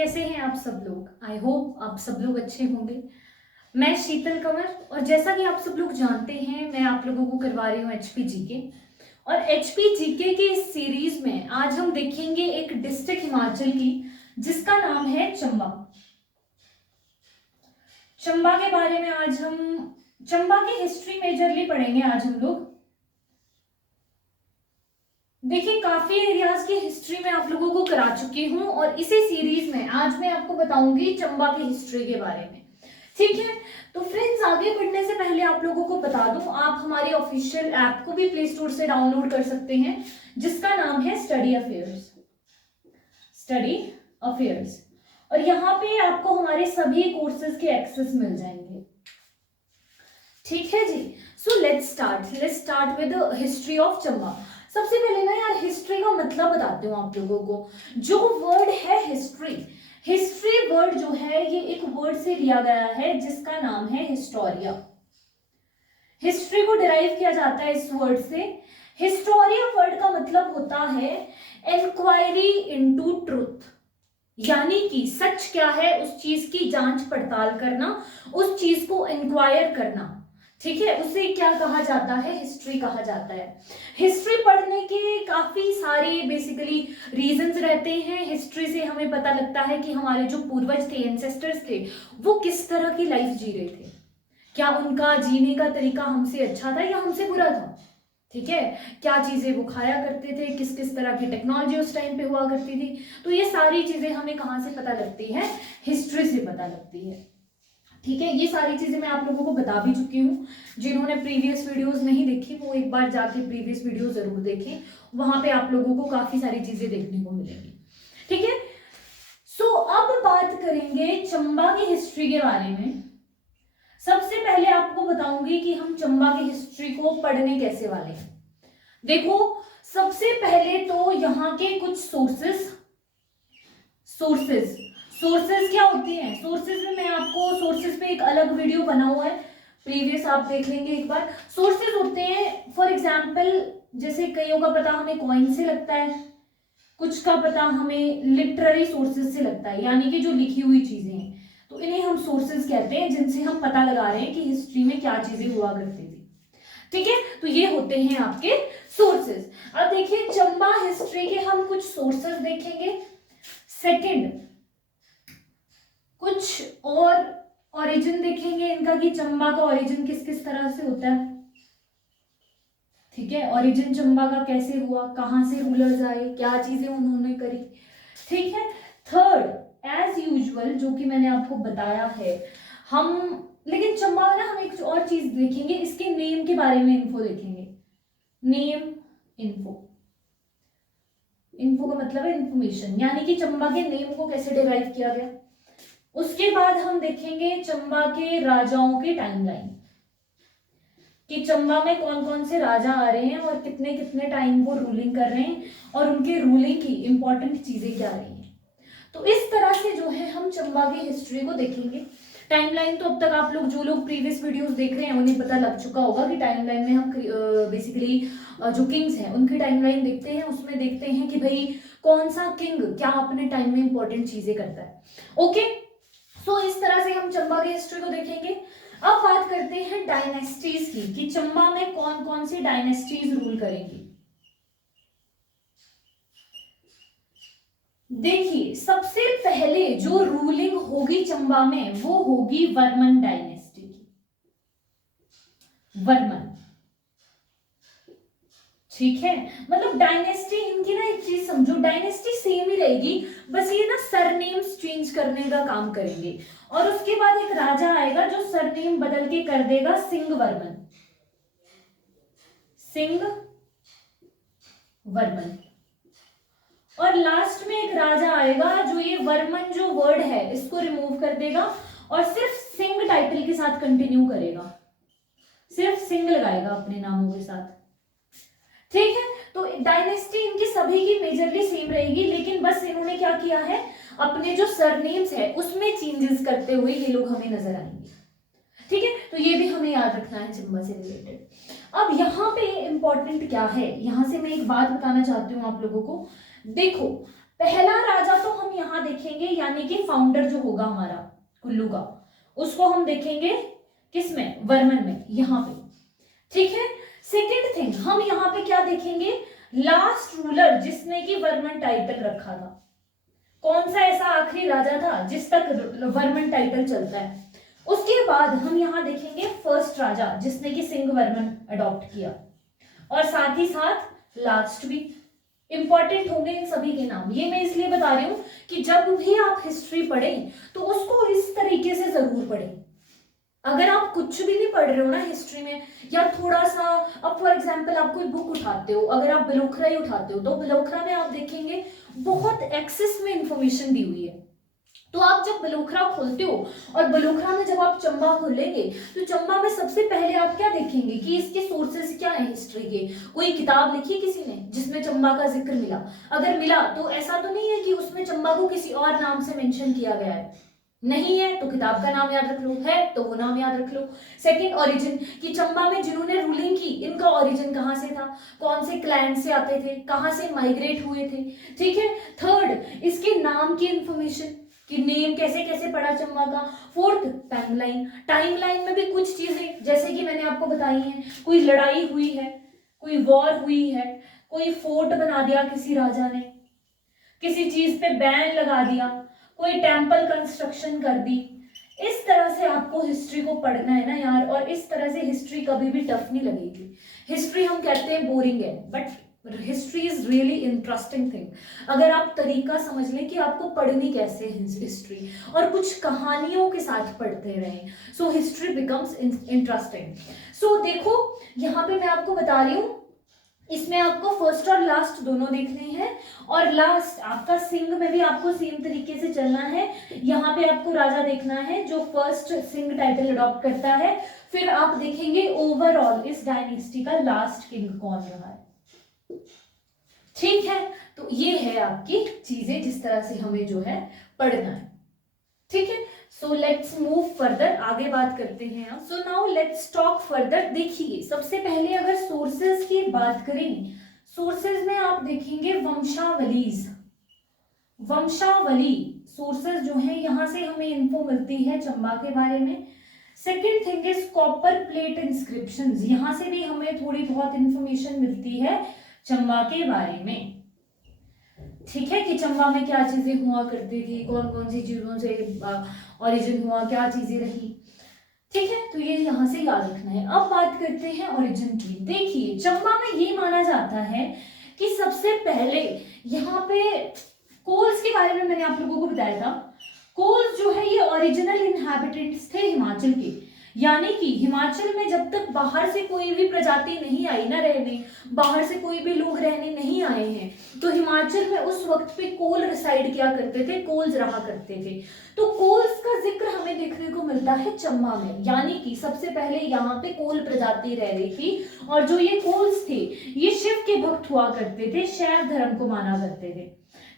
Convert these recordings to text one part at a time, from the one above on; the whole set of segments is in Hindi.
कैसे हैं आप सब लोग। आई होप आप सब लोग अच्छे होंगे। मैं शीतल कंवर और जैसा कि आप सब लोग जानते हैं मैं आप लोगों को करवा रही हूँ एचपी जीके। और एचपी जीके की इस सीरीज में आज हम देखेंगे एक डिस्ट्रिक्ट हिमाचल की जिसका नाम है चंबा। चंबा के बारे में आज हम चंबा की हिस्ट्री मेजरली पढ़ेंगे आज हम लोग। देखिए काफी एरियाज की हिस्ट्री में आप लोगों को करा चुकी हूँ और इसी सीरीज में आज मैं आपको बताऊंगी चंबा की हिस्ट्री के बारे में। ठीक है, तो फ्रेंड्स आगे बढ़ने से पहले आप लोगों को बता दूं आप हमारे ऑफिशियल ऐप को भी प्ले स्टोर से डाउनलोड कर सकते हैं जिसका नाम है स्टडी अफेयर्स। स्टडी अफेयर्स और यहाँ पे आपको हमारे सभी कोर्सेज के एक्सेस मिल जाएंगे। ठीक है जी, so let's start with the history of Chamba. सबसे पहले ना यार हिस्ट्री का मतलब बताती हूँ आप लोगों को। जो वर्ड है हिस्ट्री, हिस्ट्री वर्ड जो है ये एक वर्ड से लिया गया है जिसका नाम है हिस्टोरिया। हिस्ट्री को डिराइव किया जाता है इस वर्ड से। हिस्टोरिया वर्ड का मतलब होता है इंक्वायरी इनटू ट्रूथ, यानी कि सच क्या है उस चीज की जांच पड़ताल करना, उस चीज को इंक्वायर करना। ठीक है, उसे क्या कहा जाता है, हिस्ट्री कहा जाता है। हिस्ट्री पढ़ने के काफी सारे बेसिकली रीजंस रहते हैं। हिस्ट्री से हमें पता लगता है कि हमारे जो पूर्वज थे, एंसेस्टर्स थे, वो किस तरह की लाइफ जी रहे थे, क्या उनका जीने का तरीका हमसे अच्छा था या हमसे बुरा था। ठीक है, क्या चीजें वो खाया करते थे, किस किस तरह की टेक्नोलॉजी उस टाइम पे हुआ करती थी। तो ये सारी चीजें हमें कहाँ से पता लगती है, हिस्ट्री से पता लगती है। ठीक है, ये सारी चीजें मैं आप लोगों को बता भी चुकी हूँ। जिन्होंने प्रीवियस वीडियोस नहीं देखी वो एक बार जाके प्रीवियस वीडियो जरूर देखें, वहां पे आप लोगों को काफी सारी चीजें देखने को मिलेंगी। ठीक है, सो अब बात करेंगे चंबा की हिस्ट्री के बारे में। सबसे पहले आपको बताऊंगी कि हम चंबा की हिस्ट्री को पढ़ने कैसे वाले हैं। देखो सबसे पहले तो यहाँ के कुछ सोर्सेस क्या होती हैं। सोर्सेज में मैं आपको सोर्सेज पे एक अलग वीडियो बना हुआ है, प्रीवियस आप देख लेंगे एक बार। सोर्सेज होते हैं फॉर एग्जांपल, जैसे कईयों का पता हमें कॉइन से लगता है, कुछ का पता हमें लिटरेरी सोर्सेज से लगता है, यानी कि जो लिखी हुई चीजें हैं, तो इन्हें हम सोर्सेज कहते हैं जिनसे हम पता लगा रहे हैं कि हिस्ट्री में क्या चीजें हुआ करती थी। ठीक है, तो ये होते हैं आपके सोर्सेज। अब देखिए चंबा हिस्ट्री के हम कुछ सोर्सेज देखेंगे। सेकंड कुछ और ओरिजिन देखेंगे इनका कि चंबा का ओरिजिन किस किस तरह से होता है। ठीक है, ओरिजिन चंबा का कैसे हुआ, कहां से रूलर्स आए, क्या चीजें उन्होंने करी। ठीक है, थर्ड एज यूजुअल जो कि मैंने आपको बताया है हम, लेकिन चंबा ना हम एक और चीज देखेंगे, इसके नेम के बारे में इन्फो देखेंगे। नेम इन्फो, इन्फो का मतलब है इंफॉर्मेशन, यानी कि चंबा के नेम को कैसे डिराइव किया गया। उसके बाद हम देखेंगे चंबा के राजाओं की टाइमलाइन, कि चंबा में कौन कौन से राजा आ रहे हैं और कितने कितने टाइम वो रूलिंग कर रहे हैं और उनके रूलिंग की इंपॉर्टेंट चीजें क्या रही हैं। तो इस तरह से जो है हम चंबा की हिस्ट्री को देखेंगे। टाइमलाइन तो अब तक आप लोग जो लोग प्रीवियस वीडियोस देख रहे हैं उन्हें पता लग चुका होगा कि टाइमलाइन में हम बेसिकली जो किंग्स हैं उनकी टाइमलाइन देखते हैं। उसमें देखते हैं कि भाई कौन सा किंग क्या अपने टाइम में इंपॉर्टेंट चीजें करता है। ओके, सो इस तरह से हम चंबा की हिस्ट्री को देखेंगे। अब बात करते हैं डायनेस्टीज की, कि चंबा में कौन कौन सी डायनेस्टीज रूल करेंगी। देखिए सबसे पहले जो रूलिंग होगी चंबा में वो होगी वर्मन डायनेस्टी की। वर्मन, ठीक है, मतलब डायनेस्टी इनकी ना एक चीज समझो, डायनेस्टी सेम ही रहेगी, बस ये ना सरनेम्स चेंज करने का काम करेंगे। और उसके बाद एक राजा आएगा जो सरनेम बदल के कर देगा सिंह वर्मन, सिंह वर्मन। और लास्ट में एक राजा आएगा जो ये वर्मन जो वर्ड है इसको रिमूव कर देगा और सिर्फ सिंह टाइटल के साथ कंटिन्यू करेगा, सिर्फ सिंह लगाएगा अपने नामों के साथ। ठीक है, तो डायनेस्टी इनकी सभी की मेजरली सेम रहेगी, लेकिन बस इन्होंने क्या किया है, अपने जो सरनेम्स है उसमें चेंजेस करते हुए ये लोग हमें नजर आएंगे। ठीक है, तो ये भी हमें याद रखना है चंबा से रिलेटेड। अब यहाँ पे इंपॉर्टेंट क्या है, यहां से मैं एक बात बताना चाहती हूँ आप लोगों को। देखो पहला राजा तो हम यहाँ देखेंगे, यानी कि फाउंडर जो होगा हमारा कुल्लू का, उसको हम देखेंगे किसमें, वर्मन में, यहाँ पे। ठीक है। सेकेंड थिंग हम यहाँ पे क्या देखेंगे, लास्ट रूलर जिसने कि वर्मन टाइटल रखा था। कौन सा ऐसा आखिरी राजा था जिस तक वर्मन टाइटल चलता है। उसके बाद हम यहाँ देखेंगे फर्स्ट राजा जिसने कि सिंह वर्मन अडॉप्ट किया, और साथ ही साथ लास्ट भी इंपॉर्टेंट होंगे इन सभी के नाम। ये मैं इसलिए बता रही हूं कि जब भी आप हिस्ट्री पढ़ें तो उसको इस तरीके से जरूर पढ़ें। अगर आप कुछ भी नहीं पढ़ रहे हो ना हिस्ट्री में, या थोड़ा सा, अब फॉर एग्जांपल आप कोई बुक उठाते हो, अगर आप बिलोखरा ही उठाते हो तो बिलोखरा में आप देखेंगे बहुत एक्सेस में इंफॉर्मेशन दी हुई है। तो आप जब बिलोखरा खोलते हो और बिलोखरा में जब आप चंबा खोलेंगे तो चंबा में सबसे पहले आप क्या देखेंगे कि इसके सोर्सेस क्या है हिस्ट्री के। कोई किताब लिखी किसी ने जिसमें चंबा का जिक्र मिला, अगर मिला तो ऐसा तो नहीं है कि उसमें चंबा को किसी और नाम से मेंशन किया गया है, नहीं है तो किताब का नाम याद रख लो, है तो वो नाम याद रख लो। सेकंड, ओरिजिन, कि चंबा में जिन्होंने रूलिंग की इनका ओरिजिन कहाँ से था, कौन से क्लैन से आते थे, कहाँ से माइग्रेट हुए थे। ठीक है। थर्ड, इसके नाम की इंफॉर्मेशन कि नेम कैसे कैसे पड़ा चंबा का। फोर्थ, टाइमलाइन, टाइमलाइन में भी कुछ चीजें जैसे कि मैंने आपको बताई हैं, कोई लड़ाई हुई है, कोई वॉर हुई है, कोई फोर्ट बना दिया किसी राजा ने, किसी चीज पे बैन लगा दिया, कोई टेम्पल कंस्ट्रक्शन कर दी। इस तरह से आपको हिस्ट्री को पढ़ना है ना यार, और इस तरह से हिस्ट्री कभी भी टफ नहीं लगेगी। हिस्ट्री हम कहते हैं बोरिंग है, but history is really interesting thing. अगर आप तरीका समझ लें कि आपको पढ़नी कैसे है हिस्ट्री, और कुछ कहानियों के साथ पढ़ते रहें, सो हिस्ट्री बिकम्स इंटरेस्टिंग। सो देखो यहाँ पे मैं आपको बता रही हूँ, इसमें आपको फर्स्ट और लास्ट दोनों देखने हैं, और लास्ट आपका सिंह में भी आपको सेम तरीके से चलना है। यहाँ पे आपको राजा देखना है जो फर्स्ट सिंह टाइटल अडॉप्ट करता है, फिर आप देखेंगे ओवरऑल इस डायनेस्टी का लास्ट किंग कौन रहा है। ठीक है। तो ये है आपकी चीजें जिस तरह से हमें जो है पढ़ना है। ठीक है। सो लेट्स मूव फर्दर, आगे बात करते हैं हम। So now let's talk further. देखिए सबसे पहले अगर सोर्सेज की बात करें, सोर्सेज में आप देखेंगे वंशावलीज, वंशावली सोर्सेज जो है यहां से हमें इन्फो मिलती है चंबा के बारे में। Second thing is copper plate inscriptions, यहां से भी हमें थोड़ी बहुत इंफॉर्मेशन मिलती है चंबा के बारे में। ठीक है, कि चंबा में क्या चीजें हुआ करती थी, कौन कौन सी चीजों से ओरिजिन हुआ, क्या चीजें रही। ठीक है, तो ये यहाँ से याद रखना है। अब बात करते हैं ओरिजिन की। देखिए चंबा में ये माना जाता है कि सबसे पहले यहाँ पे कोल्स के बारे में मैंने आप लोगों को बताया था। कोल्स जो है ये ओरिजिनल इनहैबिटेंट्स थे हिमाचल के, यानी कि हिमाचल में जब तक बाहर से कोई भी प्रजाति नहीं आई ना रहने, बाहर से कोई भी लोग रहने नहीं आए हैं, तो हिमाचल में उस वक्त पे कोल रिसाइड किया करते थे, कोल्स रहा करते थे। तो कोल्स का जिक्र हमें देखने को मिलता है चंबा में, यानी कि सबसे पहले यहाँ पे कोल प्रजाति रह रही थी, और जो ये कोल्स थे ये शिव के भक्त हुआ करते थे, शैव धर्म को माना करते थे।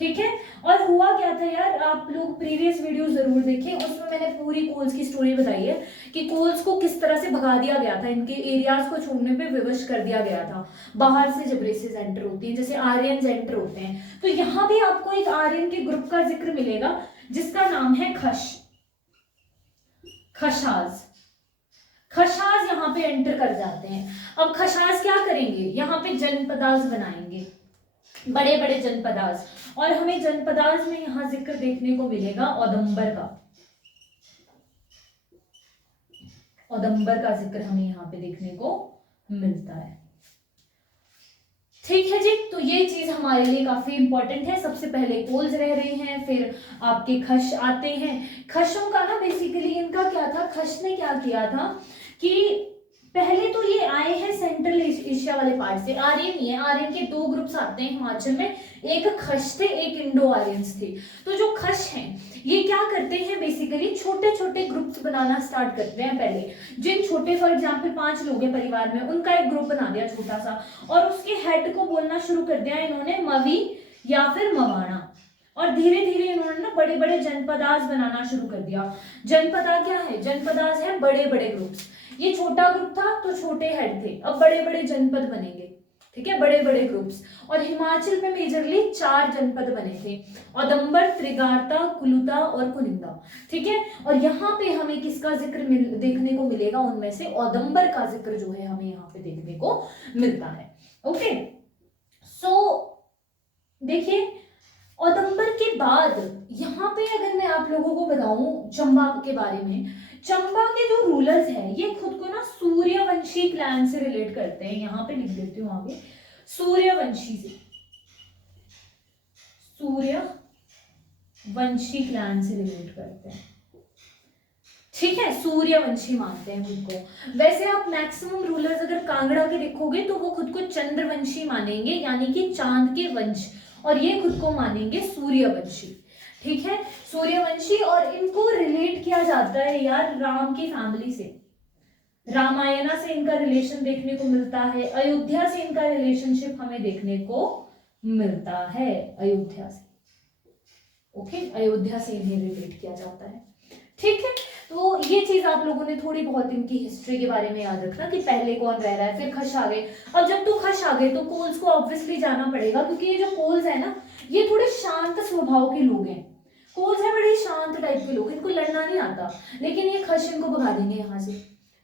ठीक है। और हुआ क्या था यार, आप लोग प्रीवियस वीडियो जरूर देखें, उसमें मैंने पूरी कोल्स की स्टोरी बताई है कि कोल्स को किस तरह से भगा दिया गया था, इनके एरियाज को छोड़ने पे विवश कर दिया गया था। बाहर से जब रेसेस एंटर होती हैं, जैसे आर्यन एंटर होते हैं, तो यहाँ भी आपको एक आर्यन के ग्रुप का जिक्र मिलेगा जिसका नाम है खशाज। खशाज यहाँ पे एंटर कर जाते हैं। अब खशाज क्या करेंगे, यहाँ पे जनपदाज बनाएंगे, बड़े बड़े जनपदाज, और हमें जनपदाज में यहां जिक्र देखने को मिलेगा औदंबर का। औदंबर का जिक्र हमें यहाँ पे देखने को मिलता है। ठीक है जी, तो ये चीज हमारे लिए काफी इंपॉर्टेंट है। सबसे पहले कोल्स रह रहे हैं, फिर आपके खश आते हैं। खशों का ना बेसिकली इनका क्या था, खश ने क्या किया था कि पहले तो ये आए हैं सेंट्रल एशिया वाले पार्ट से, आर्यन ही है। आर्यन के दो ग्रुप्स आते हैं हिमाचल में, एक खश थे, एक इंडो आर्यंस थे। तो जो खश हैं ये क्या करते हैं, बेसिकली छोटे छोटे ग्रुप्स बनाना स्टार्ट करते हैं। पहले जिन छोटे, फॉर एग्जांपल 5 लोग हैं परिवार में, उनका एक ग्रुप बना दिया छोटा सा, और उसके हेड को बोलना शुरू कर दिया इन्होंने मवी या फिर मवाना, और धीरे धीरे इन्होंने ना बड़े बड़े जनपदाज बनाना शुरू कर दिया। जनपदा क्या है, जनपदाज है बड़े बड़े ग्रुप्स। ये छोटा ग्रुप था तो छोटे हेड थे, अब बड़े बड़े जनपद बनेंगे। ठीक है, बड़े बड़े ग्रुप्स। और हिमाचल में मेजरली 4 जनपद बने थे, औदंबर, त्रिगार्ता, कुलुता और कुनिंदा। ठीक है, और यहाँ पे हमें किसका जिक्र देखने को मिलेगा, उनमें से औदंबर का जिक्र जो है हमें यहाँ पे देखने को मिलता है। ओके, सो देखिए औदंबर के बाद यहाँ पे अगर मैं आप लोगों को बताऊं चंबा के बारे में, चंबा के जो रूलर्स हैं ये खुद को ना सूर्यवंशी क्लैन से रिलेट करते हैं। यहाँ पे लिख देती हूँ आगे, सूर्यवंशी से, सूर्यवंशी क्लैन से रिलेट करते हैं। ठीक है, सूर्यवंशी मानते हैं खुद को। वैसे आप मैक्सिमम रूलर्स अगर कांगड़ा के देखोगे तो वो खुद को चंद्रवंशी मानेंगे, यानी कि चांद के वंश, और ये खुद को मानेंगे सूर्यवंशी। ठीक है, सूर्यवंशी, और इनको रिलेट किया जाता है यार राम की फैमिली से, रामायणा से इनका रिलेशन देखने को मिलता है, अयोध्या से इनका रिलेशनशिप हमें देखने को मिलता है, अयोध्या से। ओके, अयोध्या से इन्हें रिलेट किया जाता है। ठीक है, तो ये चीज आप लोगों ने थोड़ी बहुत इनकी हिस्ट्री के बारे में याद रखना कि पहले कौन रह रहा है, फिर खश आ गए। अब जब तो खश आ गए तो कोल्स को ऑब्वियसली जाना पड़ेगा, क्योंकि ये जो कोल्स है ना ये थोड़े शांत स्वभाव के लोग हैं। कोल्स है बड़े शांत टाइप के लोग, इनको लड़ना नहीं आता, लेकिन ये खश इनको भगा देंगे यहाँ से।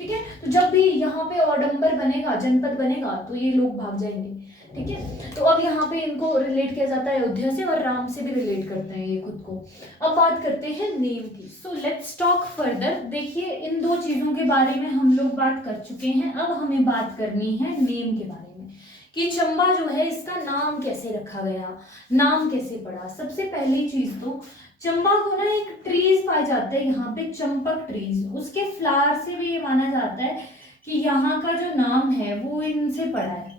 ठीक है, तो जब भी यहाँ पे औडंबर बनेगा, जनपद बनेगा, तो ये लोग भाग जाएंगे। ठीक है, तो अब यहाँ पे इनको रिलेट किया जाता है अयोध्या से, और राम से भी रिलेट करते हैं ये खुद को। अब बात करते हैं नेम की। So let's talk further. देखिए इन 2 चीजों के बारे में हम लोग बात कर चुके हैं, अब हमें बात करनी है नेम के बारे में, कि चंबा जो है इसका नाम कैसे रखा गया, नाम कैसे पड़ा। सबसे पहली चीज तो चंबा को ना एक ट्रीज पाए जाते हैं यहाँ पे, चंपक ट्रीज, उसके फ्लावर से भी ये माना जाता है कि यहाँ का जो नाम है वो इनसे पड़ा है।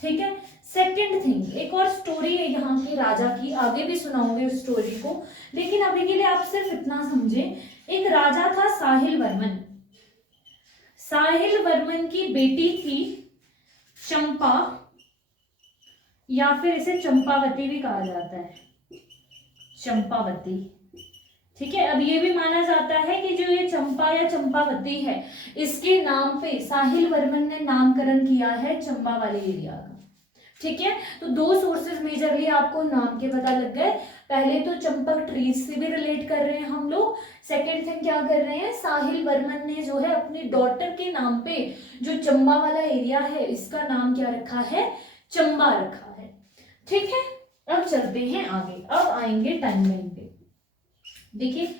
ठीक है, सेकंड थिंग, एक और स्टोरी है यहाँ के राजा की, आगे भी सुनाऊंगी उस स्टोरी को, लेकिन अभी के लिए आप सिर्फ इतना समझे। एक राजा था साहिल वर्मन, साहिल वर्मन की बेटी थी चंपा, या फिर इसे चंपावती भी कहा जाता है, चंपावती। ठीक है, अब ये भी माना जाता है कि जो ये चंपा या चंपावती है, इसके नाम पे साहिल वर्मन ने नामकरण किया है चंबा वाले एरिया का। ठीक है, तो 2 सोर्सेज मेजरली आपको नाम के पता लग गए। पहले तो चंपक ट्रीज से भी रिलेट कर रहे हैं हम लोग, सेकेंड थिंग क्या कर रहे हैं, साहिल वर्मन ने जो है अपनी डॉटर के नाम पे जो चंबा वाला एरिया है इसका नाम क्या रखा है, चंबा रखा है। ठीक है, अब चलते हैं आगे, अब आएंगे टाइमलाइन पे। देखिए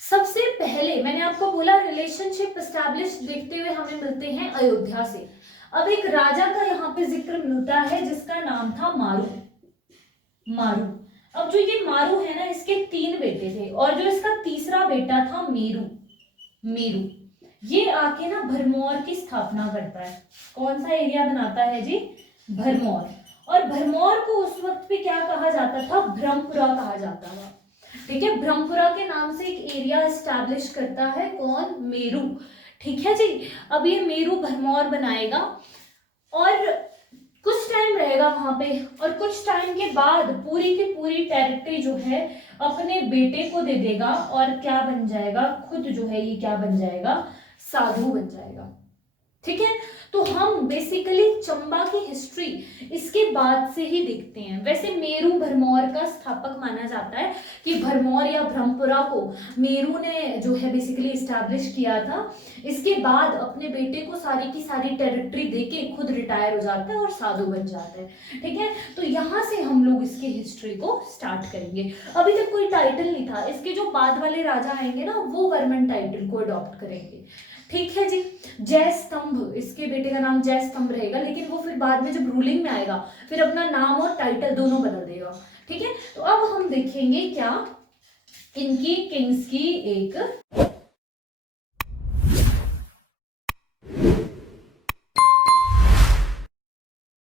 सबसे पहले मैंने आपको बोला रिलेशनशिप एस्टैब्लिश देखते हुए हमें मिलते हैं अयोध्या से। अब एक राजा का यहाँ पे जिक्र मिलता है जिसका नाम था मारू, मारू। अब जो ये मारू है ना, इसके 3 बेटे थे, और जो इसका तीसरा बेटा था मेरू, मेरू ये आके ना भरमौर की स्थापना करता है। कौन सा एरिया बनाता है जी, भरमौर। और भरमौर को उस वक्त पे क्या कहा जाता था, ब्रह्मपुरा कहा जाता था। ठीक है, ब्रह्मपुरा के नाम से एक एरिया एस्टैब्लिश करता है कौन, मेरू। ठीक है जी, अब ये मेरू भरमौर बनाएगा और कुछ टाइम रहेगा वहां पे, और कुछ टाइम के बाद पूरी की पूरी टेरिटरी जो है अपने बेटे को दे देगा, और क्या बन जाएगा, खुद जो है ये क्या बन जाएगा, साधु बन जाएगा। ठीक है, तो हम बेसिकली चंबा की हिस्ट्री इसके बाद से ही देखते हैं। वैसे मेरू भरमौर का स्थापक माना जाता है कि भरमौर या ब्रह्मपुरा को मेरू ने जो है बेसिकली इस्टेब्लिश किया था। इसके बाद अपने बेटे को सारी की सारी टेरिटरी देके खुद रिटायर हो जाता है और साधु बन जाता है। ठीक है, तो यहाँ से हम लोग इसकी हिस्ट्री को स्टार्ट करेंगे। अभी तक कोई टाइटल नहीं था, इसके जो बाद वाले राजा आएंगे ना वो वर्मन टाइटल को अडॉप्ट करेंगे। ठीक है जी, जय स्तंभ, इसके बेटे का नाम जय स्तंभ रहेगा, लेकिन वो फिर बाद में जब रूलिंग में आएगा फिर अपना नाम और टाइटल दोनों बदल देगा। ठीक है, तो अब हम देखेंगे क्या इनकी किंग्स की एक